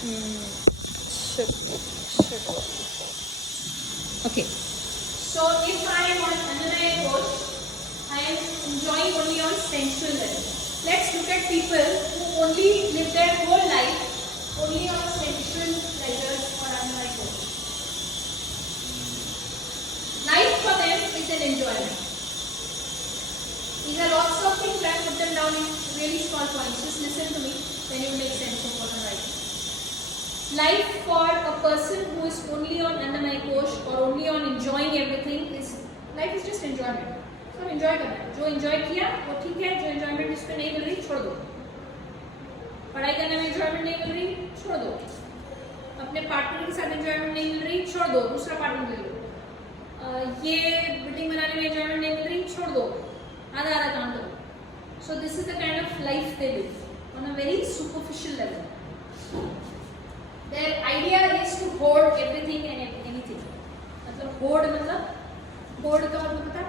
should work. Okay. So if I am on Annamaya Kosh, I am enjoying only on sensual level. Let's look at people who only live their whole life only on sensual pleasures or Annamaya Kosh. Life for them is an enjoyment. These are lots of things. I put them down in really small points. Just listen to me, then you will make sense of what I'm writing. Life for a person who is only on Annamaya Kosh or only on enjoying everything is life is just enjoyment. So enjoy करना है. जो enjoy किया वो ठीक है. जो enjoyment जिसमें नहीं मिल रही छोड़ दो. पढ़ाई करने में enjoyment नहीं मिल रही छोड़ दो. अपने पार्टनर के साथ enjoyment नहीं मिल रही छोड़ दो. दूसरा पार्टनर ले लो. ये बिल्डिंग बनाने में enjoyment नहीं मिल रही छोड़ दो. आधा आधा काम करो. So this is the kind of life they live on a very superficial level. Their idea is to hoard everything and anything. मतलब hoard मतलब hoard का मतलब पता है?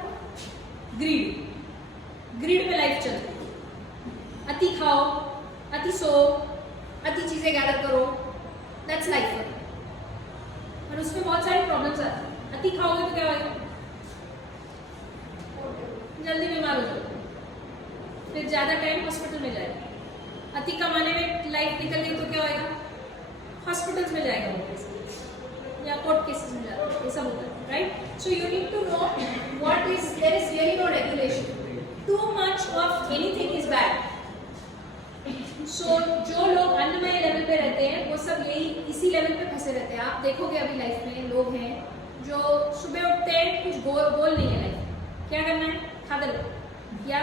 Greed. Greed में life चलती है. अति खाओ, अति सो, अति चीजें गैदर करो. That's life. और उसमें बहुत सारे problems आते हैं. अति खाओगे तो क्या होगा? जल्दी बीमार हो जाओगे. फिर ज्यादा टाइम हॉस्पिटल में जाएगा. अति कमाने में लाइफ निकल गई तो क्या होगा? हॉस्पिटल्स में जाएगा या कोर्ट केसेस में जाएगा. ये सब होता है, right? So you need to know what is there is really no regulation. Too much of anything is bad. So जो लोग अन्नमय लेवल पे रहते हैं वो सब यही इसी लेवल पे फंसे रहते हैं. आप देखोगे अभी लाइफ में लोग हैं जो सुबह उठते हैं कुछ गोल नहीं है लाइफ. क्या करना है? खाते रहो या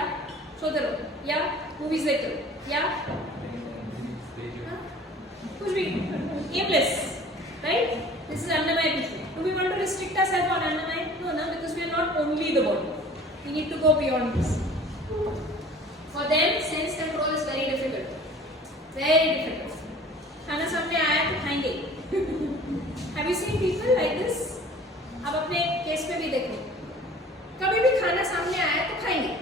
सोते रहो या मूवीज देखते रहो या कुछ भी aimless, right? This is Annamaya Picture. Do we want to restrict ourselves on Annamaya? No, because we are not only the body. We need to go beyond this. For them, sense control is very difficult. Very difficult. खाना सामने आया तो खाएंगे. Have you seen people like this? अब अपने case में भी देखो. कभी भी खाना सामने आया तो खाएंगे.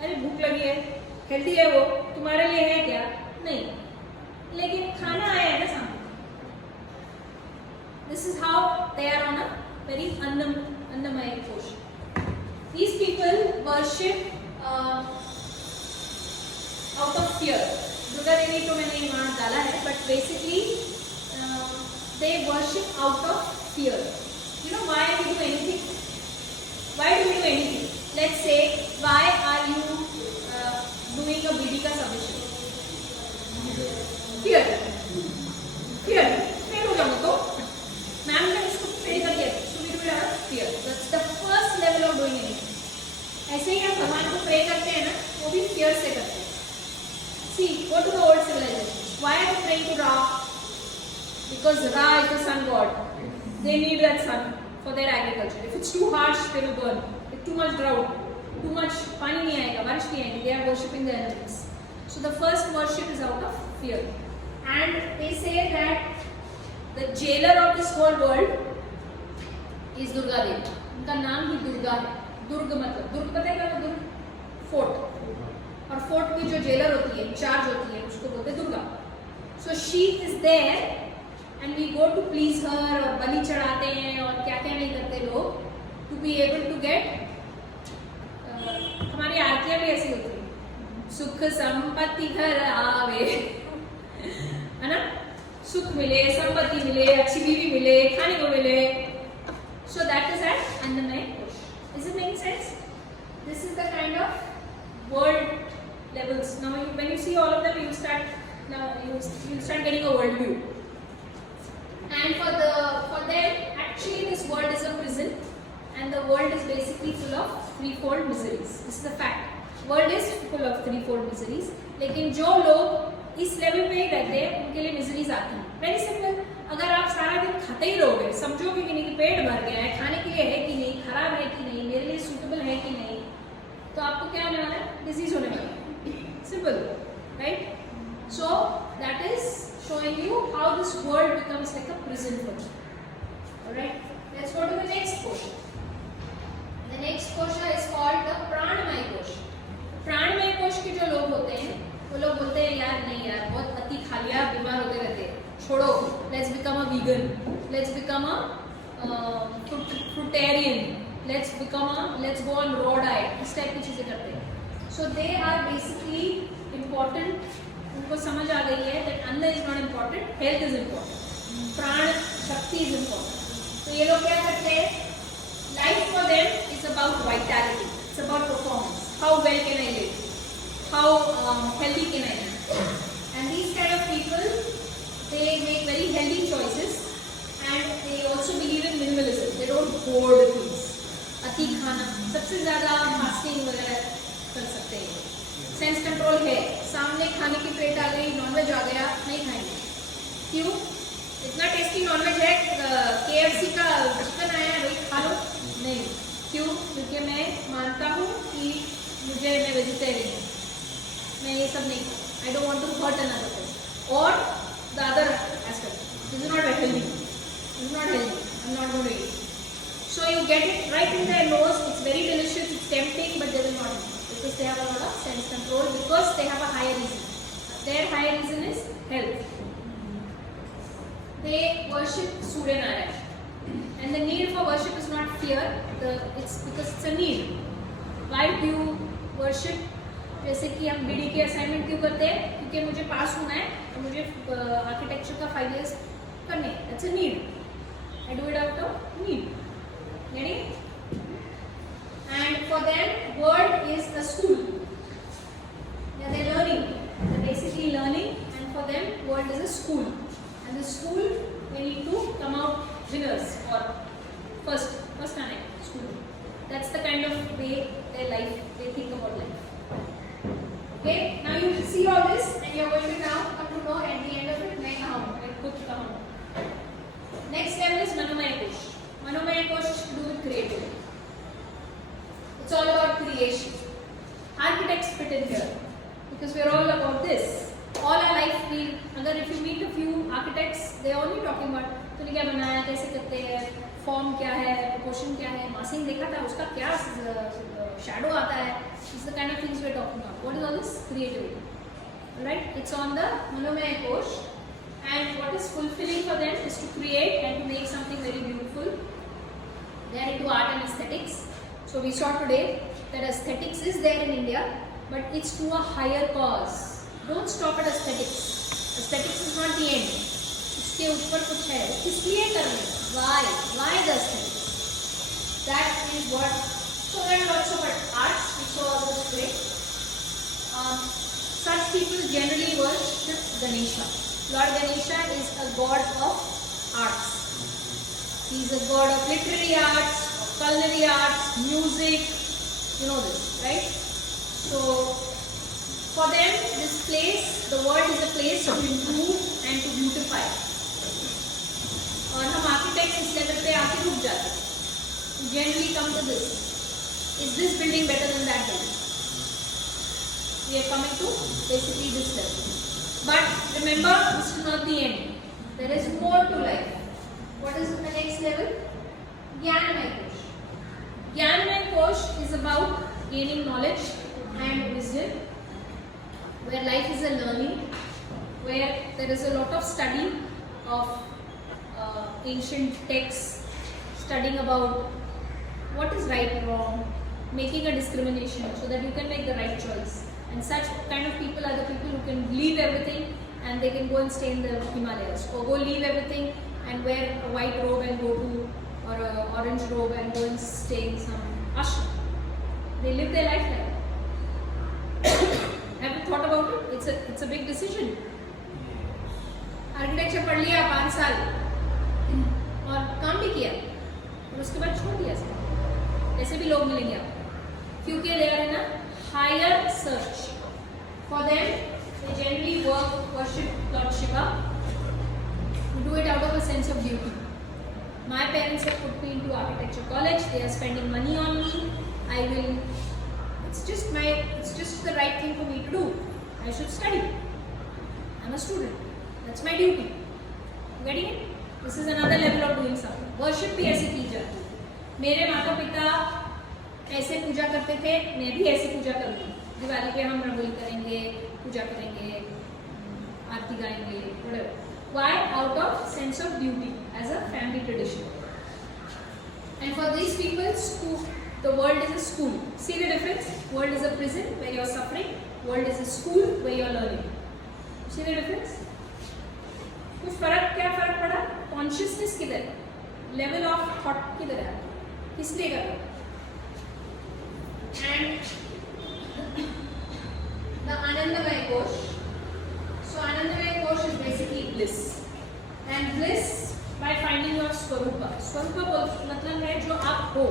अरे भूख लगी है, हेल्दी है वो, तुम्हारे लिए है क्या? नहीं. लेकिन खाना आया है ना सामने. This is how they are on a very Annamaya Kosh. These people worship out of fear. Durga Devi को मैंने यहाँ डाला है, but basically they worship out of fear. You know why we do anything? Why do we do anything? Let's say, why are you doing a BD का submission? Fear. Fear. Fail हो जाऊँगा तो ma'am ने इसको fail कर दिया. So we do it out of fear. That's the first level of doing anything. ऐसे ही हम भगवान को प्रे करते हैं ना, वो भी fear से करते हैं. See, go to the old civilizations. Why are they praying to Ra? Because Ra is the sun god. They need that sun for their agriculture. If it's too harsh, they will burn. If too much drought, too much पानी नहीं आएगा, बारिश नहीं आएगी. They are worshipping the elements. So the first worship is out of fear. And they say that the jailer of this whole world is Durga Devi. उनका नाम ही दुर्गा है. दुर्ग मतलब दुर्ग पता है क्या? दुर्ग फोर्ट. और फोर्ट की जो जेलर होती है, इंचार्ज होती है, उसको बोलते हैं Durga. So she is there and we go to please her और बलि चढ़ाते हैं और क्या क्या नहीं करते लोग to be able to get. हमारी आरतियां भी ऐसी होती है. सुख संपत्ति घर आवे, है ना? सुख मिले, संपत्ति मिले, अच्छी बीवी मिले, खाने को मिले. So that is at Annamaya Kosh. Is it making sense? This is the kind of world levels. Now, when you see all of them, you start getting a world view. And for them, actually, this world is a prison, and the world is basically full of threefold miseries. This is a fact. World is full of threefold miseries. लेकिन जो लोग इस level पे ही रहते हैं, उनके लिए miseries आती हैं. Very simple. अगर आप सारा दिन खाते ही रहोगे, समझोगे कि नहीं कि पेट भर गया है, खाने के लिए है कि नहीं, खराब है कि नहीं, मेरे लिए सूटेबल है कि नहीं, तो आपको क्या होने वाला है? डिजीज होने वाला है. Simple, right? So that is showing you how this world becomes like a prison for you. Alright, let's go to the next portion. The next kosha is called the Pranamaya Kosha. Pranamaya Kosha के जो लोग होते हैं वो लोग बोलते हैं यार नहीं यार बहुत अति खा लिया बीमार होते रहते हैं, छोड़ो, let's become a vegan, let's become a fruitarian, let's go on raw diet, इस टाइप की चीज़ें करते हैं. So they are basically important. उनको समझ आ गई है that अन्न is not important, health is important, प्राण शक्ति is important. तो ये लोग क्या करते हैं? Life for them is about vitality, it's about performance. How well can I live? How healthy can I be? And these kind of people, they make very healthy choices, and they also believe in minimalism. They don't hoard things. अति खाना, सबसे ज़्यादा fasting वगैरह कर सकते हैं. Sense control है, सामने खाने की प्लेट आ गई, नॉनवेज आ गया, नहीं खाएंगे. क्यों? इतना टेस्टी नॉनवेज है, KFC का चिकन आया है, वही खा लो. नहीं. क्यों? क्योंकि मैं मानता हूँ कि मैं वेजिटेरियन हूँ, मैं ये सब नहीं. I don't want to hurt another person. Or the other aspect, this is not healthy. This is not healthy. I'm not going to eat. So you get it right in their nose. It's very delicious. It's tempting, but they will not eat because they have a lot of sense control. Because they have a higher reason. Their higher reason is health. They worship Surya Narayan, and the need for worship is not fear. It's because it's a need. Why do you worship? जैसे कि हम BD के assignment क्यों करते हैं? क्योंकि मुझे पास होना है और मुझे आर्किटेक्चर का 5 years करने हैं. That's a need. I do it out of need. Getting it? And for them, world is a school. Yeah, they're learning. They're basically learning, and for them, world is a school. And the school, we need to come out winners or first time school. That's the kind of way their life, they think about life. Okay, now you see all this, and you are going to now come to know at the end of it, मैं कहाँ हूँ, मैं खुद कहाँ हूँ. Next level is Manomaya Kosh. Manomaya Kosh is to do with creativity. It's all about creation. Architects fit in here because we're all about this. All our life, अगर if you meet a few architects, they're only talking about तूने क्या बनाया, कैसे करते हैं, form क्या है, proportion क्या है, मासिंग देखा था, उसका क्या शैडो आता है. This is the kind of things we're talking about. What is all this? Creativity. Alright? It's on the Manomaya Kosh. And what is fulfilling for them is to create and to make something very beautiful. They are into art and aesthetics. So we saw today that aesthetics is there in India, but it's to a higher cause. Don't stop at aesthetics. Aesthetics is not the end. इसके ऊपर कुछ है. इसलिए करने. Why? Why the aesthetics? That is what. So there are lots of arts. We saw all this today. Such people generally worship Ganesha. Lord Ganesha is a god of arts. He is a god of literary arts, culinary arts, music. You know this, right? So for them, this place, the world is a place to improve and to beautify. और हम architects इस level पे आके रुक जाते हैं. Generally come to this. Is this building better than that building? We are coming to basically this level. But remember, this is not the end. There is more to life. What is the next level? Jnanamaya Kosh. Jnanamaya Kosh is about gaining knowledge and wisdom, where life is a learning, where there is a lot of study of ancient texts, studying about what is right and wrong, making a discrimination so that you can make the right choice. And such kind of people are the people who can leave everything and they can go and stay in the Himalayas, or go leave everything and wear a white robe and go to, or a orange robe and go and stay in some ashram. They live their life like that. Have you thought about it? It's a big decision. Architecture पढ़ लिया 5 साल और काम भी किया और उसके बाद छोड़ दिया सब. ऐसे भी लोग मिलेंगे आपको, क्योंकि they are in a higher search. For them, they generally worship Lord Shiva. We do it out of a sense of duty. My parents have put me into architecture college. They are spending money on me. It's just the right thing for me to do. I should study. I'm a student. That's my duty. Getting it? This is another level of doing something. Worship भी ऐसे की जाती है. मेरे माता पिता ऐसे पूजा करते थे, मैं भी ऐसे पूजा करूँगी. दिवाली पे हम रंगोली करेंगे, पूजा करेंगे, आरती गाएंगे. Whatever. Why? out of sense of duty as a family tradition. And for these people, the world is a school. See the difference? World is a prison where you're suffering. World is a school where you're learning. See the difference? कुछ फर्क, क्या फर्क पड़ा? Consciousness किधर है? Level of thought किधर है? किस लिए कर रहा है? And the Anandamaya Kosh. So Anandamaya Kosh is basically bliss. And bliss by finding your Swarupa. Swarupa मतलब है जो आप हो.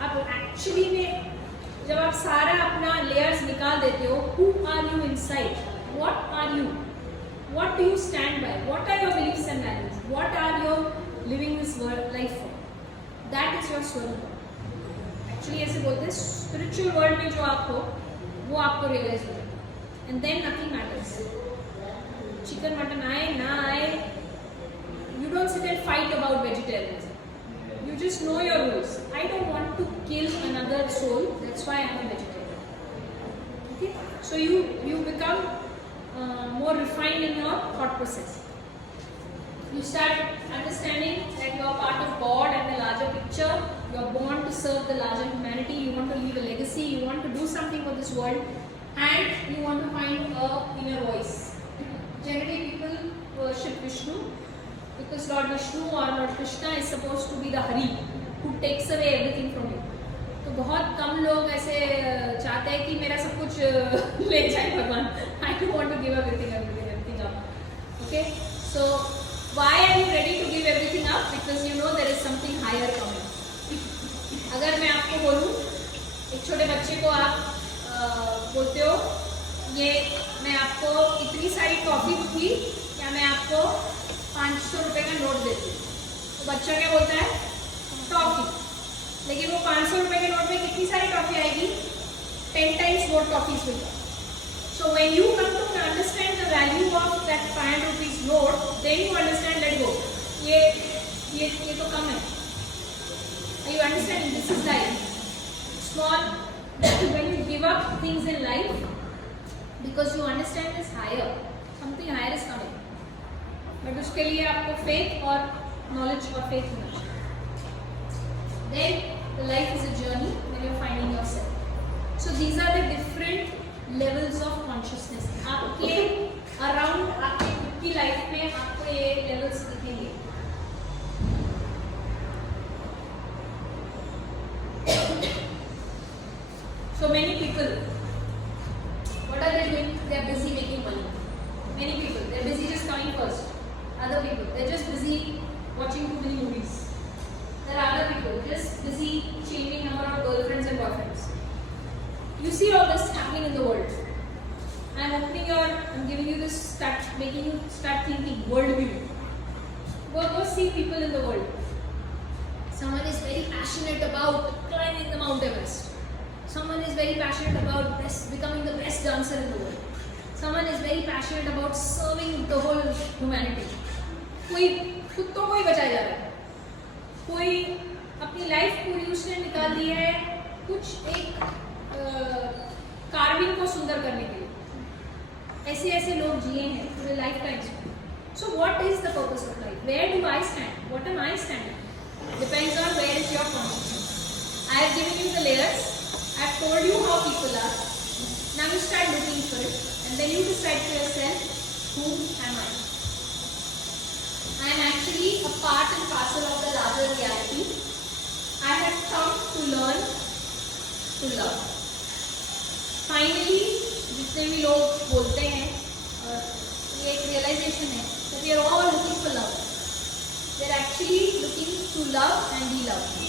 आप actually में जब आप सारा अपना layers निकाल देते हो, who are you inside? What are you? What do you stand by? What are your beliefs and values? What are you living this world life for? That is your Swarupa. Actually ऐसे बोलते हैं spiritual world में जो आप हो वो आपको realize होगा. And then nothing matters. Chicken, mutton आए ना आए, you don't sit and fight about vegetarianism. You just know your rules. I don't want to kill another soul. That's why I am a vegetarian. Okay? So you become more refined in your thought process. You start understanding that you are part of God and the larger picture. You are born to serve the larger humanity. You want to leave a legacy. You want to do something for this world, and you want to find a inner voice. Generally, people worship Vishnu because Lord Vishnu or Lord Krishna is supposed to be the Hari who takes away everything from you. तो बहुत कम लोग ऐसे चाहते हैं कि मेरा सब कुछ ले जाए भगवान. I don't want to give everything up. Okay, so why are you ready to give everything up? Because you know there is something higher coming. अगर मैं आपको बोलूँ, एक छोटे बच्चे को आप बोलते हो ये मैं आपको इतनी सारी टॉफी दूंगी या मैं आपको 500 रुपए का नोट देती हूँ, तो बच्चा क्या बोलता है? टॉफी. लेकिन वो 500 रुपए के नोट में कितनी सारी टॉफी आएगी? 10 times more toffees will come. So when you come to understand the value of that 500 rupees note, then you understand, let go. ये तो कम है. Are you understanding? This is life. Small. When you give up things in life, because you understand this higher, something higher is coming. But उसके लिए आपको faith और knowledge और faith होना चाहिए. Then the life is a journey when you're finding yourself. So these are the different levels of consciousness. आपके around आपके खुद की life में आपको ये levels दिखेंगे. So many people, what are they doing? They are busy making money. Many people, they are busy just coming first. Other people, they are just busy watching too many movies. There are other people just busy changing number of girlfriends and boyfriends. You see all this happening in the world. I'm giving you this, making you start thinking world view. Go see people in the world. Someone is very passionate about climbing the Mount Everest. Someone is very passionate about becoming the best dancer in the world. Someone is very passionate about serving the whole humanity. कोई खुद तो कोई बचाया जा रहा है, कोई अपनी लाइफ पूरी उसने निकाल दी है कुछ एक कार्विंग को सुंदर करने के लिए. ऐसे लोग जिए हैं पूरे life time. So what is the purpose of life? Where do I stand? What am I standing? Depends on where is your consciousness. I have given you the layers. I have told you how people are. Now you start looking for it, and then you decide for yourself, who am I? I am actually a part and parcel of the larger reality. I have come to learn to love. Finally, जितने भी लोग बोलते हैं, और ये एक realization है that we are all looking for love. They are actually looking to love and be loved.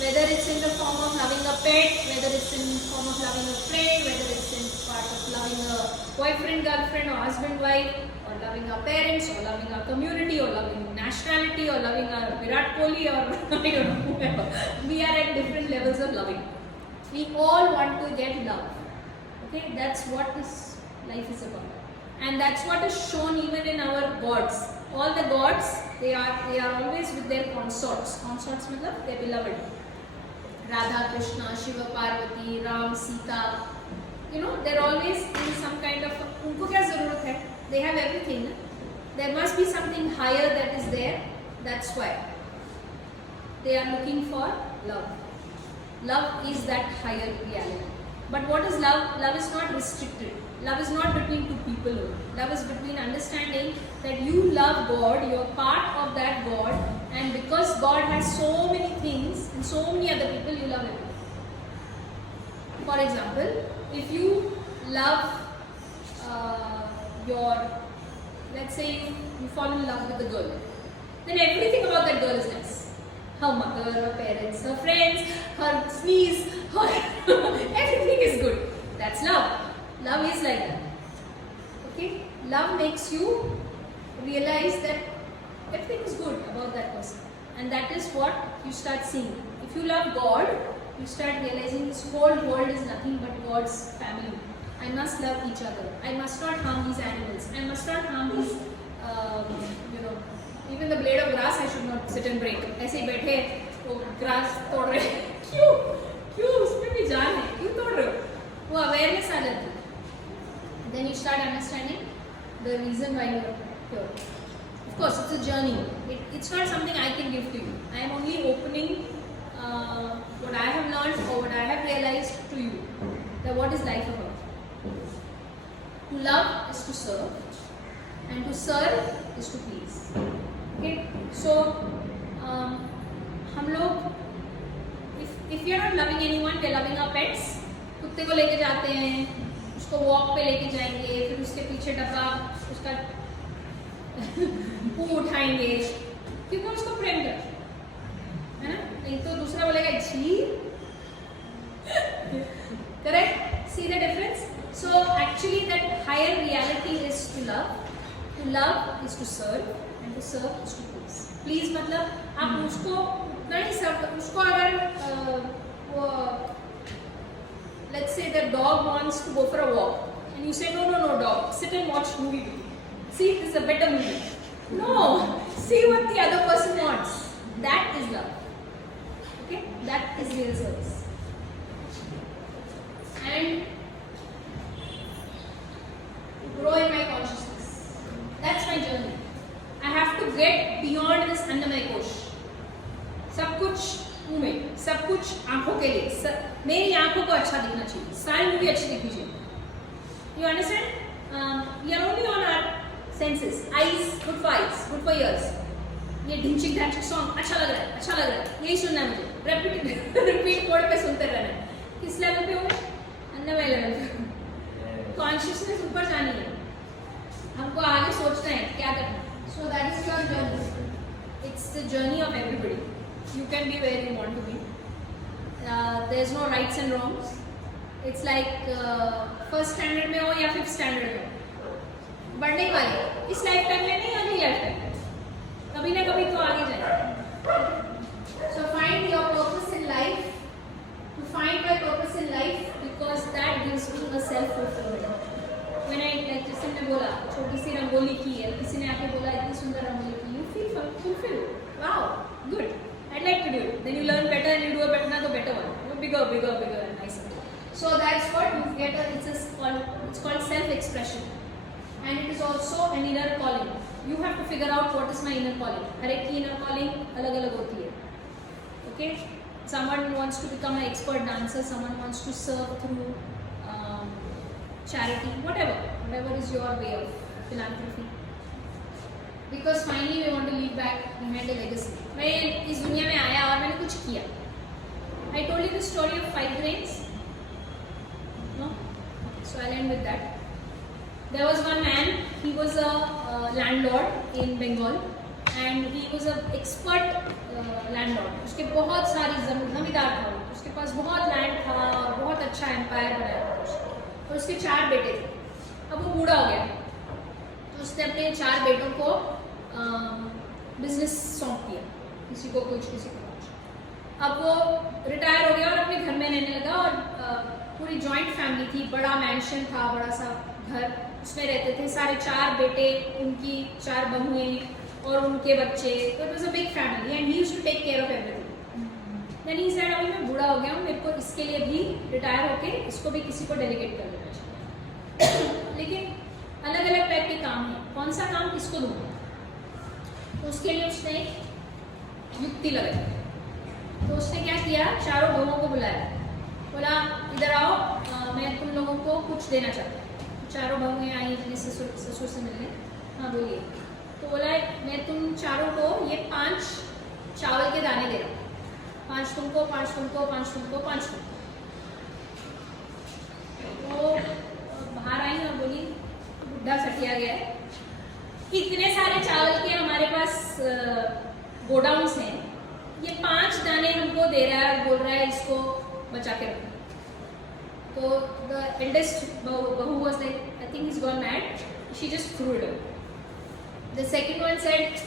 Whether it's in the form of loving a pet, whether it's in the form of loving a friend, whether it's in part of loving a boyfriend, girlfriend, or husband, wife, or loving our parents, or loving our community, or loving nationality, or loving our Virat Kohli, or I don't know, whoever. We are at different levels of loving. We all want to get love. Okay, that's what this life is about. And that's what is shown even in our gods. All the gods, they are always with their consorts. Consorts means their beloved. Radha, Krishna, Shiva, Parvati, Ram, Sita. You know, they're always in some kind of. उनको क्या ज़रूरत है? They have everything. They There must be something higher that is there. That's why they are looking for love. Love is that higher reality. But what is love? Love is not restricted. Love is not between two people only. Love is between understanding that you love God, you are part of that God, and because God has so many things and so many other people, you love everyone. For example, if you love let's say you fall in love with a girl, then everything about that girl is nice. Her mother, her parents, her friends, her sneeze, everything is good. That's love. Love is like that. Okay? Love makes you realize that everything is good about that person. And that is what you start seeing. If you love God, you start realizing this whole world is nothing but God's family. I must love each other. I must not harm these animals. I must not harm these, even the blade of grass I should not sit and break. ऐसे ही बैठे वो grass तोड़ रहे क्यों उसमें भी जान है, क्यों तोड़ रहे हो? वो awareness आ जाती है. Then you start understanding the reason why you are here. Of course, it's a journey. It's not something I can give to you. I am only opening what I have learned or what I have realized to you. That what is life about? To love is to serve, and to serve is to please. Okay, so हम लोग if we are not loving anyone, we are loving our pets. कुत्ते को लेके जाते हैं, उसको walk पे लेके जाएंगे, फिर उसके पीछे डब्बा उसका पू उठाएंगे, क्योंकि उसको प्रेम करते हैं, है ना? नहीं तो दूसरा बोलेगा छी. Correct? See the difference? So actually that higher reality is to love is to serve, and to serve is to please. Please मतलब आप उसको नहीं सर्व, उसको अगर वो let's say the dog wants to go for a walk and you say no dog, sit and watch movie with me. See, this is a better movie. No, see what the other person wants. That is love. Okay, that is real service. And grow in my consciousness. That's my journey. I have to get beyond this अन्नमय कोश. सब कुछ मुंह में, सब कुछ आंखों के लिए. मेरी आंखों को अच्छा दिखना चाहिए. सारी मूवी अच्छी दिखनी चाहिए. You understand? We are only on our senses. Eyes, good for eyes, good for ears. ये ढिंचिक ढांचिक सॉन्ग अच्छा लग रहा है. यही सुनना है मुझे. रिपीट कोड पे सुनते रहना है. किस लेवल पे हो? अन्नमय लेवल पे. कॉन्शियसनेस ऊपर जानी है, हमको आगे सोचना है क्या करना. So that is your journey. It's the journey of everybody. You can be where you want to be. There is no rights and wrongs. It's like first standard में हो या फिफ्थ स्टैंडर्ड में हो, बढ़ने वाले इस लाइफ टाइम में नहीं, अगली लाइफ टाइम कभी ना कभी तो आगे जाए. So find your purpose in life. To find my purpose in life, because that gives me a self-fulfillment. When I like जैसे मैंने बोला छोटी सी रंगोली की है, किसी ने आके बोला इतनी सुंदर रंगोली की, you feel fulfilled. Wow, good. I'd like to do it. Then you learn better and you do a better one. Bigger and nicer. So that's what you get. It's called self-expression, and it is also an inner calling. You have to figure out what is my inner calling. हर एक की inner calling अलग-अलग होती है. Okay. Someone wants to become an expert dancer, someone wants to serve through charity, whatever is your way of philanthropy. Because finally we want to leave back behind a legacy. मैं इस दुनिया में आया और मैंने कुछ किया. I told you the story of 5 grains. No? So I'll end with that. There was one man, he was a landlord in Bengal. And he was an expert landlord. उसके बहुत सारी जमींदार था, उसके पास बहुत लैंड था, बहुत अच्छा एम्पायर बनाया था. और उसके 4 बेटे थे. अब वो बूढ़ा हो गया, तो उसने अपने 4 बेटों को बिजनेस सौंप दिया, किसी को कुछ. अब वो रिटायर हो गया और अपने घर में रहने लगा. और पूरी जॉइंट फैमिली थी, बड़ा मैंशन था, बड़ा सा घर, उसमें रहते थे सारे 4 बेटे, उनकी 4 बहुएं और उनके बच्चे. तो it was a big family and he used to take care of everything. Then he said अभी मैं बूढ़ा हो गया हूँ, मेरे को इसके लिए भी रिटायर होके इसको भी किसी को डेलीगेट कर देना चाहिए. लेकिन अलग अलग टाइप के काम है, कौन सा काम किसको दूंगा। तो उसके लिए उसने एक युक्ति लगाई। तो उसने क्या किया, चारों बहुओं को बुलाया, बोला इधर आओ, मैं तुम लोगों को कुछ देना चाहता हूँ। चारों बहुएं आई अपने ससुर से मिलने। हाँ बोलिए। तो बोला मैं तुम चारों को ये 5 चावल के दाने दे रहा हूँ, 5 तुमको, 5 तुमको, 5 तुमको, 5 तुमको। तो बाहर आई और बोली बुढ़ा सटिया गया है, इतने सारे चावल के हमारे पास गोडाउन्स हैं, ये 5 दाने हमको दे रहा है, बोल रहा है इसको बचा के रखो। तो the eldest bahu was like, I think he's gone mad. She just threw it away. The second one said,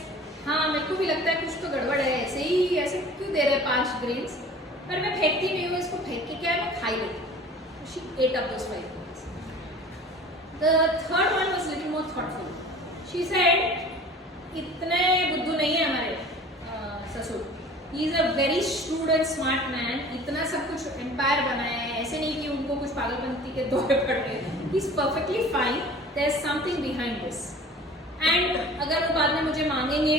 हाँ मेरे को भी लगता है कुछ तो गड़बड़ है, ऐसे क्यों दे रहे हैं 5 ग्रेन्स, पर मैं फेंकती नहीं हूँ इसको, फेंक के क्या है मैं खा ही लेती। She ate up those 5 grains. The third one was little more thoughtful. She said, इतने बुद्धू नहीं है हमारे ससुर, he is a very shrewd and smart man, इतना सब कुछ एम्पायर बनाया है, ऐसे नहीं कि उनको कुछ पागलपंती के दौरे पड़ रहे हैं, he is perfectly fine, there is something behind this, and अगर वो बाद में मुझे मांगेंगे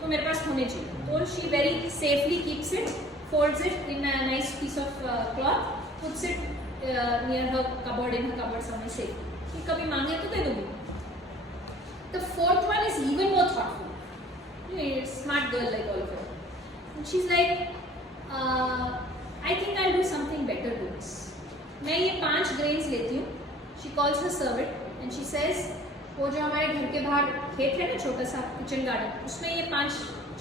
तो मेरे पास होने चाहिए। तो she very safely keeps it, folds it in a nice piece of cloth, puts it near her cupboard, in her cupboard somewhere safe, कि कभी मांगे तो दे दूँगी। The fourth one is even more thoughtful, smart girl like all of her. And she's like, I think I'll do something better to this. मैं ये 5 grains लेती हूँ। She calls her servant and she says, वो जो हमारे घर के बाहर खेत है ना, छोटा सा किचन गार्डन, उसमें ये 5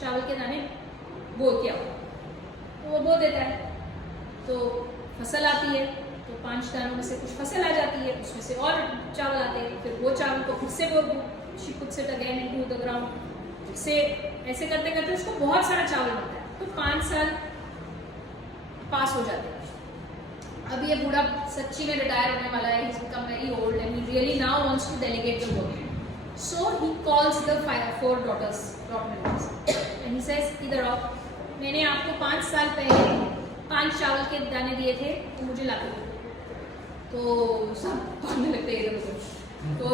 चावल के दाने बो के आओ। तो वो बो देता है, तो फसल आती है, तो 5 दानों में से कुछ फसल आ जाती है, उसमें से और चावल आते हैं, फिर वो चावल को फिर से बो, she puts it again into the ground, से ऐसे करते करते उसको बहुत सारा चावल मिलता है। तो 5 साल पास हो जाते हैं। अब ये बूढ़ा सच्ची में रिटायर होने वाला है, he's become very old and he really now wants to delegate the work. So he calls the 4 daughters and he says, इधर आओ, मैंने आपको 5 साल पहले 5 चावल के दाने दिए थे, तो मुझे ला दो। तो सब भागने लगते हैं इधर उधर। तो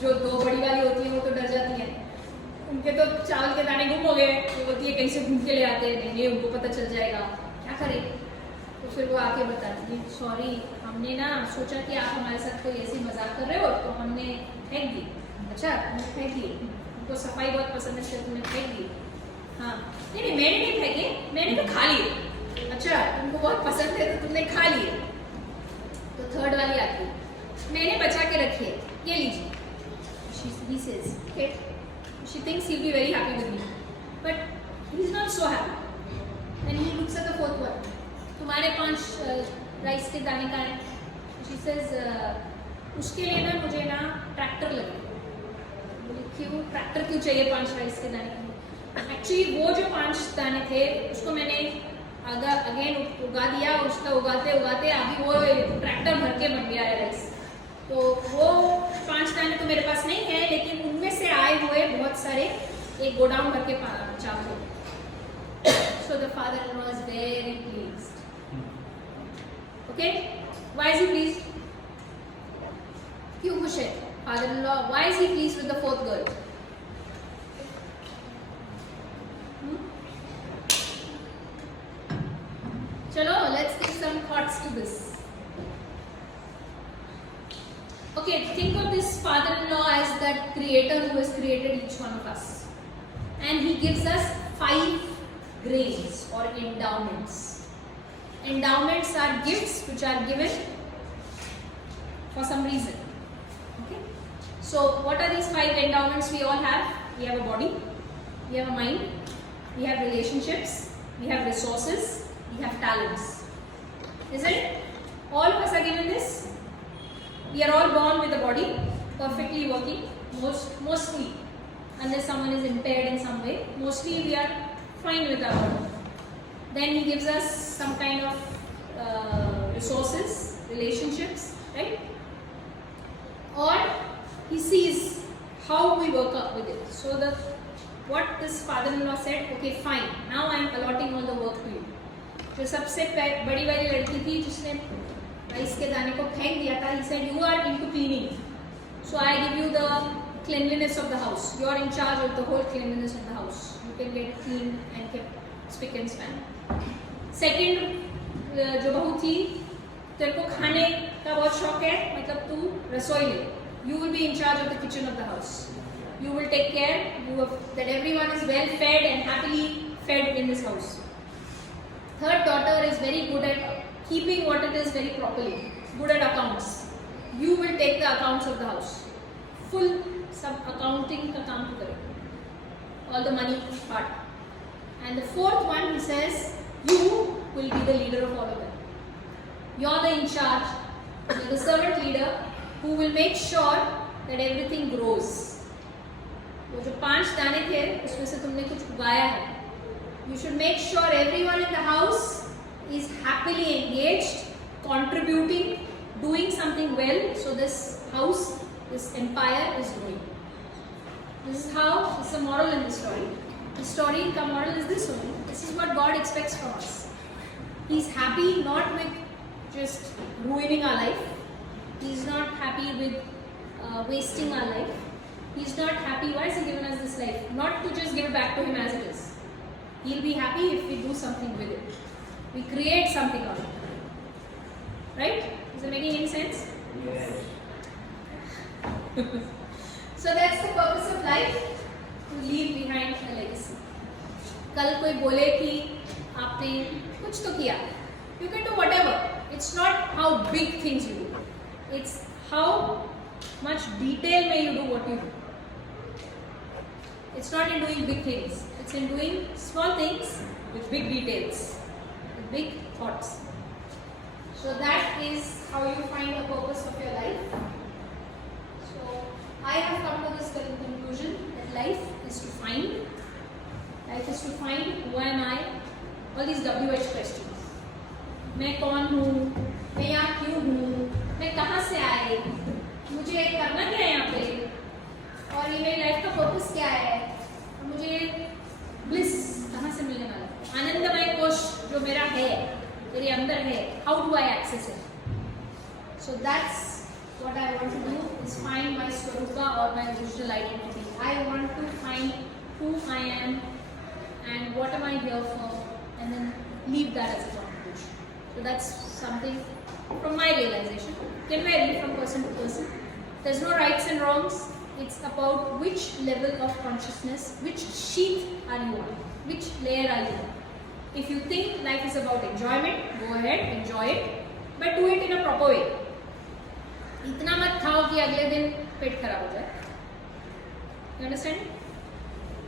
जो 2 बड़ी वाली होती है वो तो डर जाती है, उनके तो चावल के दाने गुम हो गए, वो होती है कहीं से ढूंढ के ले आते हैं, नहीं उनको पता चल जाएगा, क्या करें। तो फिर वो आके बताती है, सॉरी हमने ना सोचा कि आप हमारे साथ कोई ऐसी मजाक कर रहे हो, तो हमने फेंक दी। अच्छा तुमने फेंक दी, उनको सफाई बहुत पसंद है, तुमने फेंक दी। हाँ नहीं मैंने नहीं फेंके, मैंने तो खा लिए। अच्छा तुमको बहुत पसंद है तो तुमने खा लिए। तो थर्ड वाली आती है, मैंने बचा के रखी है, ये लीजिए। He says, okay. She thinks he'll be very happy with me, but he's not so happy. Then he looks at the fourth one. तुम्हारे 5 राइस के दाने का है। She says, उसके लिए ना मुझे ना ट्रैक्टर लगे। बोले क्यों ट्रैक्टर क्यों चाहिए 5 राइस के दाने का? एक्चुअली वो जो 5 दाने थे उसको मैंने अगेन उगा दिया, उसका उगाते उगाते अभी वो ट्रैक्टर भर के बन गया है राइस। तो वो 5 दाने तो मेरे पास नहीं है, लेकिन उनमें से आए हुए बहुत सारे एक गोडाउन भर के चावल। So the father-in-law is very pleased. Okay, why is he pleased? क्यों खुश है father-in-law? Why is he pleased with the 4th girl? चलो let's give some thoughts to this. Okay, think of this father-in-law as that creator who has created each one of us, and he gives us 5 grains or endowments. Endowments are gifts which are given for some reason. Okay, so what are these 5 endowments we all have? We have a body, we have a mind, we have relationships, we have resources, we have talents. Isn't it? All of us are given this. We are all born with a body perfectly working, mostly, unless someone is impaired in some way. Mostly we are fine with our body. Then he gives us some kind of resources, relationships, right? Or he sees how we work up with it. So what this father-in-law said, okay fine, now I am allotting all the work to you. जो सबसे बड़ी वाली लड़की थी जिसने rice के दाने को फेंक दिया था, he said you are into cleaning, So I give you the cleanliness of the house. You are in charge of the whole cleanliness of the house. You can get it clean and kept spick and span. Second, जो बहू थी, तेरे को खाने का बहुत शौक है, मतलब तू रसोई ले. You will be in charge of the kitchen of the house. You will take care that everyone is well fed and happily fed in this house. Third daughter is very good at keeping what it is very properly. Good at accounts. You will take the accounts of the house. Full सब accounting का काम तू करे. All the money part. And the fourth one, he says, you will be the leader of all of them. You're the in charge. You're the servant leader who will make sure that everything grows. वो जो 5 दाने थे, उसमें से तुमने कुछ उगाया है. You should make sure everyone in the house is happily engaged, contributing, doing something well, so this house, this empire is growing. This is how, this is the moral in the story. The story, the moral is this one. This is what God expects from us. He's happy not with just ruining our life. He's not happy with wasting our life. He's not happy, why has He given us this life? Not to just give it back to Him as it is. He'll be happy if we do something with it. We create something out of it. Right? Is it making any sense? Yes. So that's the purpose of life, to leave behind a legacy. कल कोई बोले कि आपने कुछ तो किया. You can do whatever. It's not how big things you do. It's how much detail may you do what you do. It's not in doing big things. It's in doing small things with big details, with big thoughts. So that is how you find the purpose of your life. So I have come to this conclusion that life is to find. Life is to find who am I. All these WH questions. मैं कौन हूँ? मैं यहाँ क्यों हूँ? मैं कहाँ से आई? मुझे करना क्या है यहाँ पे? और ये मेरी लाइफ का पर्पस क्या है? और मुझे ब्लिस कहाँ से मिलने वाला है? आनंदमय कोश जो मेरा है, मेरे अंदर है. How do I access it? So that's what I want to do, is find my Swarupa or my original identity. I want to find who I am and what am I here for, and then leave that as a contribution. So that's something from my realization. Can vary from person to person. There's no rights and wrongs. It's about which level of consciousness, which sheath are you on, which layer are you on. If you think life is about enjoyment, go ahead, enjoy it, but do it in a proper way. इतना मत खाओ कि अगले दिन पेट खराब हो जाए. You understand?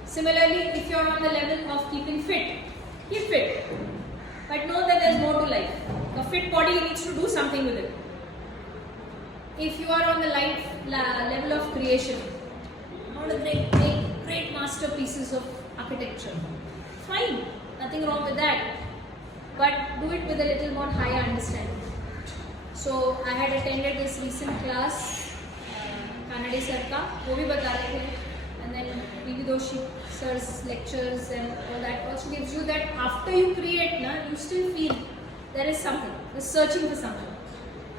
Similarly, if you are on the level of keeping fit, keep fit. But know that there is more to life. A fit body needs to do something with it. If you are on the level of creation, want to make great masterpieces of architecture, fine, nothing wrong with that. But do it with a little more higher understanding. So I had attended this recent class, Kanade sir ka, वो भी बता रहे थे. And then P.V. Doshi sir's lectures and all that also gives you that after you create, you still feel there is something, you're searching for something.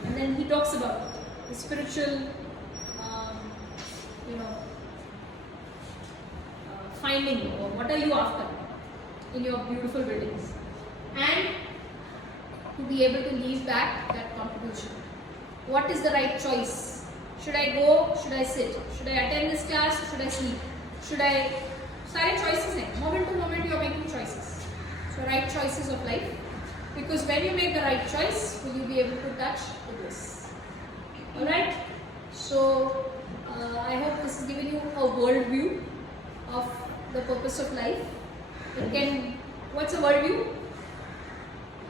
And then he talks about the spiritual, finding, or what are you after in your beautiful buildings. And to be able to leave back that contribution. What is the right choice? Should I go? Should I sit? Should I attend this class? Should I sleep? Should I? सारे choices हैं. Moment to moment you are making choices. So right choices of life. Because when you make the right choice, will you be able to touch the bliss. Alright? So I hope this has given you a world view of the purpose of life. It can, what's a world view?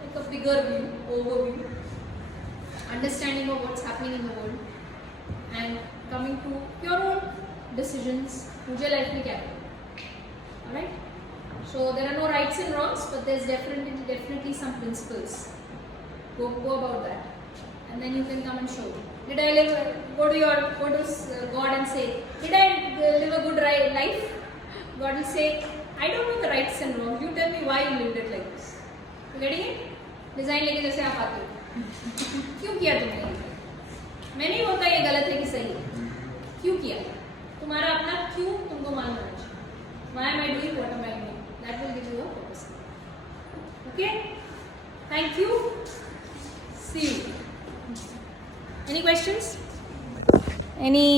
Like a bigger view, overview. Understanding of what's happening in the world. And coming to your own decisions. मुझे life में क्या है? Alright? So there are no rights and wrongs, but there's definitely some principles. Go about that, and then you can come and show. Did I live? Go to God and say, did I live a good life? God will say, I don't know the rights and wrongs. You tell me why you lived it like this. You getting it? Design लेके जैसे आप आते हो. क्यों किया तुमने? मैं नहीं बोलता ये गलत है कि सही है. क्यों किया, तुम्हारा अपना क्यों तुमको मालूम होना चाहिए. Why am I doing what am I doing? That will give you a purpose. Okay? Thank you. See you. Any questions? Any